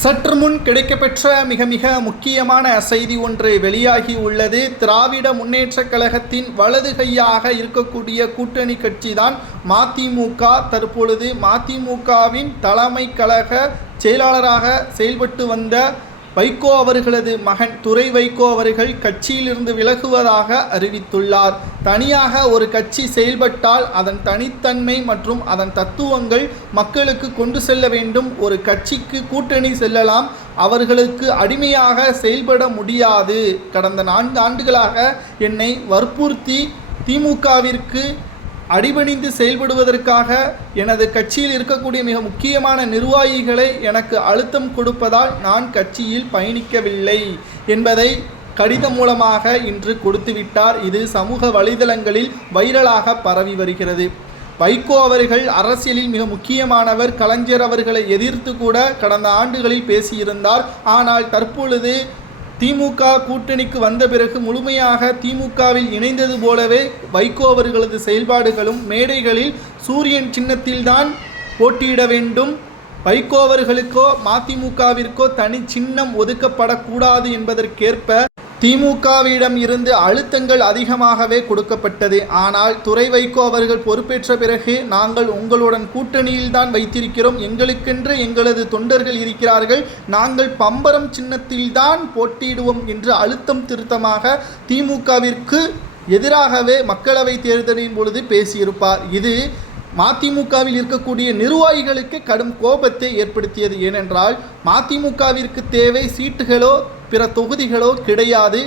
சற்று முன் கிடைக்கப்பெற்ற மிக மிக முக்கியமான செய்தி ஒன்று வெளியாகி உள்ளது. திராவிட முன்னேற்றக் கழகத்தின் வலது கையாக இருக்கக்கூடிய கூட்டணி கட்சி தான் மதிமுக. தற்பொழுது மதிமுகவின் தலைமை கழக செயலாளராக செயல்பட்டு வந்த வைகோ அவர்களது மகன் துரை வைகோ அவர்கள் கட்சியிலிருந்து விலகுவதாக அறிவித்துள்ளார். தனியாக ஒரு கட்சி செயல்பட்டால் அதன் தனித்தன்மை மற்றும் அதன் தத்துவங்கள் மக்களுக்கு கொண்டு செல்ல வேண்டும். ஒரு கட்சிக்கு கூட்டணி செல்லலாம், அவர்களுக்கு அடிமையாக செயல்பட முடியாது. கடந்த 4 ஆண்டுகளாக என்னை வற்புறுத்தி திமுகவிற்கு அடிபணிந்து செயல்படுவதற்காக எனது கட்சியில் இருக்கக்கூடிய மிக முக்கியமான நிர்வாகிகளை எனக்கு அழுத்தம் கொடுப்பதால் நான் கட்சியில் பயணிக்கவில்லை என்பதை கடிதம் மூலமாக இன்று கொடுத்துவிட்டார். இது சமூக வலைதளங்களில் வைரலாக பரவி வருகிறது. வைகோ அவர்கள் அரசியலில் மிக முக்கியமானவர். கலைஞர் அவர்களை எதிர்த்து கூட கடந்த ஆண்டுகளில் பேசியிருந்தார். ஆனால் தற்பொழுது திமுக கூட்டணிக்கு வந்த பிறகு முழுமையாக திமுகவில் இணைந்தது போலவே வைகோ அவர்களது செயல்பாடுகளும் மேடைகளில் சூரியன் சின்னத்தில்தான் போட்டியிட வேண்டும், வைகோ அவர்களுக்கோ மதிமுகவிற்கோ தனி சின்னம் ஒதுக்கப்படக்கூடாது என்பதற்கேற்ப திமுகவிடம் இருந்து அழுத்தங்கள் அதிகமாகவே கொடுக்கப்பட்டது. ஆனால் துரை வைகோ அவர்கள் பொறுப்பேற்ற பிறகு நாங்கள் உங்களுடன் கூட்டணியில்தான் வைத்திருக்கிறோம், எங்களுக்கென்று எங்களது தொண்டர்கள் இருக்கிறார்கள், நாங்கள் பம்பரம் சின்னத்தில்தான் போட்டியிடுவோம் என்று அழுத்தம் திருத்தமாக திமுகவிற்கு எதிராகவே மக்களவை தேர்தலின் பொழுது பேசியிருப்பார். இது மதிமுகவில் இருக்கக்கூடிய நிர்வாகிகளுக்கு கடும் கோபத்தை ஏற்படுத்தியது. ஏனென்றால் மதிமுகவிற்கு தேவை சீட்டுகளோ பிற தொகுதிகளோ கிடையாது.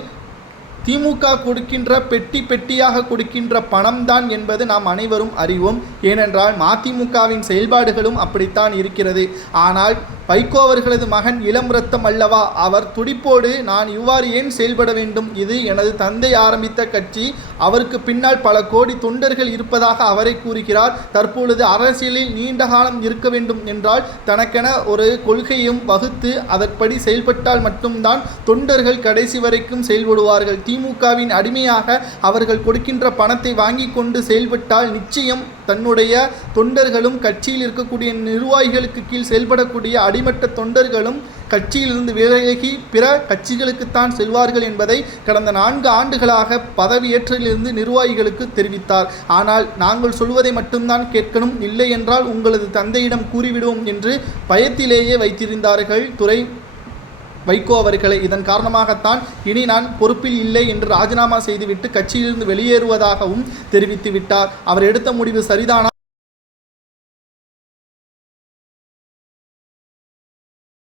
திமுக கொடுக்கின்ற பெட்டியாக கொடுக்கின்ற பணம்தான் என்பது நாம் அனைவரும் அறிவோம். ஏனென்றால் மதிமுகவின் செயல்பாடுகளும் அப்படித்தான் இருக்கிறது. ஆனால் வைகோ அவர்களது மகன் இளம் ரத்தம் அல்லவா, அவர் துடிப்போடு நான் இவ்வாறு ஏன் செயல்பட வேண்டும், இது எனது தந்தை ஆரம்பித்த கட்சி, அவருக்கு பின்னால் பல கோடி தொண்டர்கள் இருப்பதாக அவரை கூறுகிறார். தற்பொழுது அரசியலில் நீண்ட காலம் இருக்க வேண்டும் என்றால் தனக்கென ஒரு கொள்கையும் வகுத்து அதன்படி செயல்பட்டால் மட்டும்தான் தொண்டர்கள் கடைசி வரைக்கும் செயல்படுவார்கள். திமுகவின் அடிமையாக அவர்கள் கொடுக்கின்ற பணத்தை வாங்கி கொண்டு செயல்பட்டால் நிச்சயம் தன்னுடைய தொண்டர்களும் கட்சியில் இருக்கக்கூடிய நிர்வாகிகளுக்கு கீழ் செயல்படக்கூடிய அடிமட்ட தொண்டர்களும் கட்சியிலிருந்து விலகி பிற கட்சிகளுக்குத்தான் செல்வார்கள் என்பதை கடந்த 4 ஆண்டுகளாக பதவியேற்றிலிருந்து நிர்வாகிகளுக்கு தெரிவித்தார். ஆனால் நாங்கள் சொல்வதை மட்டும்தான் கேட்கணும், இல்லை என்றால் உங்களது தந்தையிடம் கூறிவிடுவோம் என்று பயத்திலேயே வைத்திருந்தார்கள் துரை வைகோ அவர்களை. இதன் காரணமாகத்தான் இனி நான் பொறுப்பில் இல்லை என்று ராஜினாமா செய்துவிட்டு கட்சியிலிருந்து வெளியேறுவதாகவும் தெரிவித்து விட்டார். அவர் எடுத்த முடிவு சரிதானா?